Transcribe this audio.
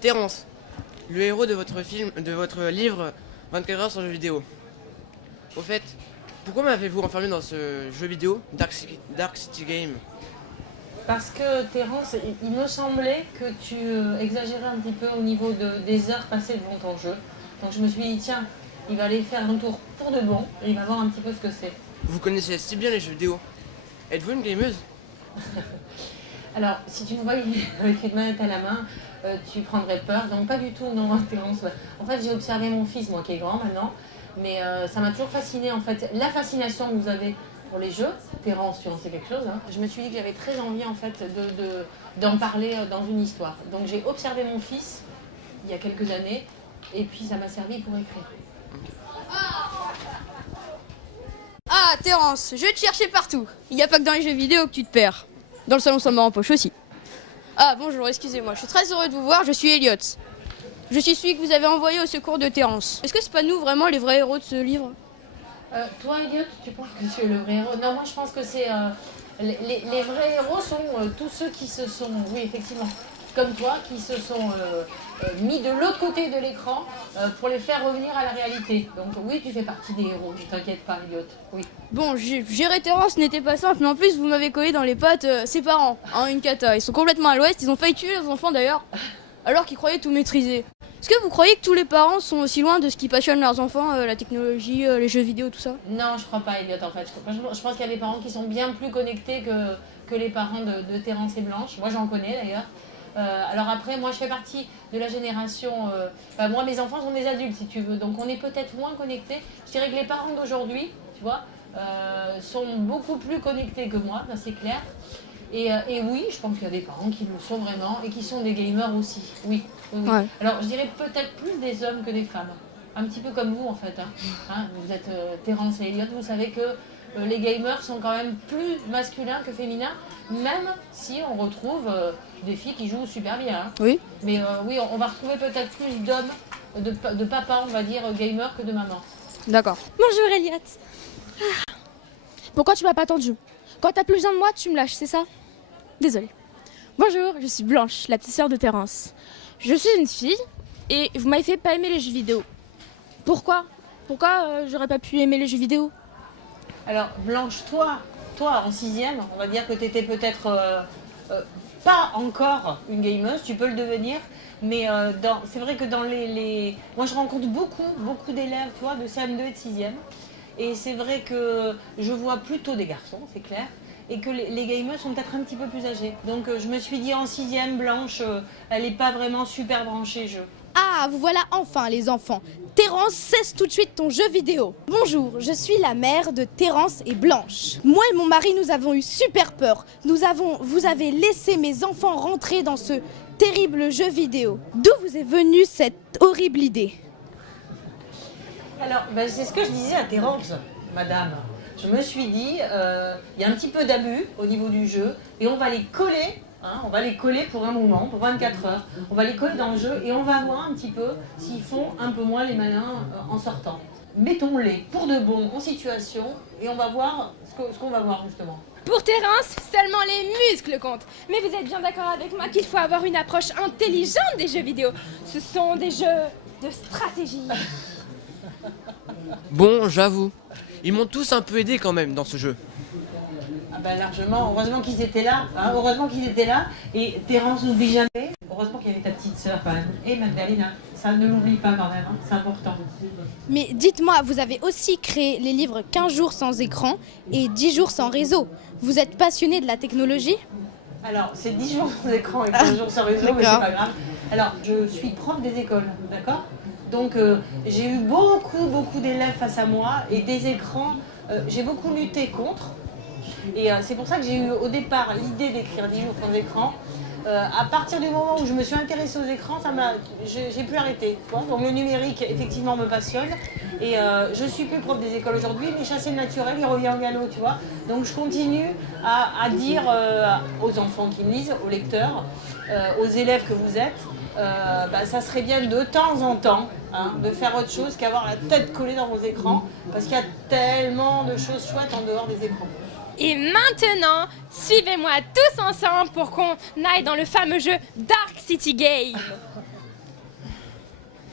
Terence, le héros de votre livre 24 heures sur le jeu vidéo. Au fait, pourquoi m'avez-vous enfermé dans ce jeu vidéo, Dark City Game? Parce que Terence, il me semblait que tu exagérais un petit peu au niveau des heures passées devant ton jeu. Donc je me suis dit, tiens, il va aller faire un tour pour de bon et il va voir un petit peu ce que c'est. Vous connaissez si bien les jeux vidéo. Êtes-vous une gameuse? Alors, si tu me voyais avec une manette à la main, tu prendrais peur. Donc pas du tout, non, Terence. En fait, j'ai observé mon fils, moi qui est grand maintenant, mais ça m'a toujours fasciné en fait. La fascination que vous avez pour les jeux, Terence, tu en sais quelque chose, hein. Je me suis dit que j'avais très envie en fait d'en parler dans une histoire. Donc j'ai observé mon fils il y a quelques années et puis ça m'a servi pour écrire. Ah, Terence, je vais te chercher partout. Il n'y a pas que dans les jeux vidéo que tu te perds. Dans le salon Samba en poche aussi. Ah, bonjour, excusez-moi, je suis très heureux de vous voir, je suis Elliot. Je suis celui que vous avez envoyé au secours de Terence. Est-ce que c'est pas nous vraiment les vrais héros de ce livre? Toi, Elliot, tu penses que tu es le vrai héros? Non, moi je pense que c'est... les vrais héros sont tous ceux qui se sont... Oui, effectivement. Comme toi, qui se sont mis de l'autre côté de l'écran pour les faire revenir à la réalité. Donc oui, tu fais partie des héros, ne t'inquiète pas, Elliot. Oui. Bon, gérer Terence n'était pas simple, mais en plus vous m'avez collé dans les pattes ses parents. Hein, une cata, ils sont complètement à l'ouest, ils ont failli tuer les enfants d'ailleurs, alors qu'ils croyaient tout maîtriser. Est-ce que vous croyez que tous les parents sont aussi loin de ce qui passionne leurs enfants, la technologie, les jeux vidéo, tout ça? Non, je crois pas, Elliot, en fait. Je pense qu'il y a des parents qui sont bien plus connectés que les parents de Terence et Blanche. Moi, j'en connais d'ailleurs. Alors après, moi je fais partie de la génération... moi mes enfants sont des adultes si tu veux, donc on est peut-être moins connectés. Je dirais que les parents d'aujourd'hui, tu vois, sont beaucoup plus connectés que moi, ça c'est clair. Et oui, je pense qu'il y a des parents qui le sont vraiment et qui sont des gamers aussi, oui. Oui. Ouais. Alors je dirais peut-être plus des hommes que des femmes. Un petit peu comme vous en fait. Vous êtes Terence et Elliot, vous savez que les gamers sont quand même plus masculins que féminins, même si on retrouve des filles qui jouent super bien. Hein. Oui. Mais oui, on va retrouver peut-être plus d'hommes, de papas, on va dire, gamers que de mamans. D'accord. Bonjour Elliot. Pourquoi tu m'as pas attendu? Quand t'as plus besoin de moi, tu me lâches, c'est ça? Désolée. Bonjour, je suis Blanche, la petite sœur de Terence. Je suis une fille et vous m'avez fait pas aimer les jeux vidéo. Pourquoi j'aurais pas pu aimer les jeux vidéo? Alors Blanche, toi en 6e, on va dire que tu étais peut-être pas encore une gameuse, tu peux le devenir, mais c'est vrai que dans moi je rencontre beaucoup d'élèves, tu vois, de CM2 et de 6e, et c'est vrai que je vois plutôt des garçons, c'est clair, et que les gamers sont peut-être un petit peu plus âgés. Donc je me suis dit en 6e, Blanche, elle n'est pas vraiment super branchée jeu. Ah, vous voilà enfin les enfants. Terence, cesse tout de suite ton jeu vidéo. Bonjour, je suis la mère de Terence et Blanche. Moi et mon mari, nous avons eu super peur. Vous avez laissé mes enfants rentrer dans ce terrible jeu vidéo. D'où vous est venue cette horrible idée? Alors, c'est ce que je disais à Terence, madame. Je me suis dit, il y a un petit peu d'abus au niveau du jeu et on va les coller. On va les coller pour un moment, pour 24 heures. On va les coller dans le jeu et on va voir un petit peu s'ils font un peu moins les malins en sortant. Mettons-les pour de bon en situation et on va voir ce qu'on va voir justement. Pour Terence, seulement les muscles comptent. Mais vous êtes bien d'accord avec moi qu'il faut avoir une approche intelligente des jeux vidéo. Ce sont des jeux de stratégie. Bon, j'avoue, ils m'ont tous un peu aidé quand même dans ce jeu. Largement, heureusement qu'ils étaient là, heureusement qu'ils étaient là, et Terence n'oublie jamais, heureusement qu'il y avait ta petite sœur quand même, et Magdalena, ça ne l'oublie pas quand même, c'est important. Mais dites-moi, vous avez aussi créé les livres 15 jours sans écran et 10 jours sans réseau. Vous êtes passionné de la technologie? Alors, c'est 10 jours sans écran et 15 jours sans réseau, mais c'est pas grave. Alors, je suis prof des écoles, d'accord? Donc, j'ai eu beaucoup d'élèves face à moi, et des écrans, j'ai beaucoup lutté contre. Et c'est pour ça que j'ai eu au départ l'idée d'écrire 10 jours sans écran. À partir du moment où je me suis intéressée aux écrans, j'ai pu arrêter. Donc le numérique effectivement me passionne et je suis plus prof des écoles aujourd'hui, mais chasser le naturel, il revient au galop, tu vois. Donc je continue à dire aux enfants qui me lisent, aux lecteurs, aux élèves que vous êtes, ça serait bien de temps en temps de faire autre chose qu'avoir la tête collée dans vos écrans, parce qu'il y a tellement de choses chouettes en dehors des écrans. Et maintenant, suivez-moi tous ensemble pour qu'on aille dans le fameux jeu Dark City Game.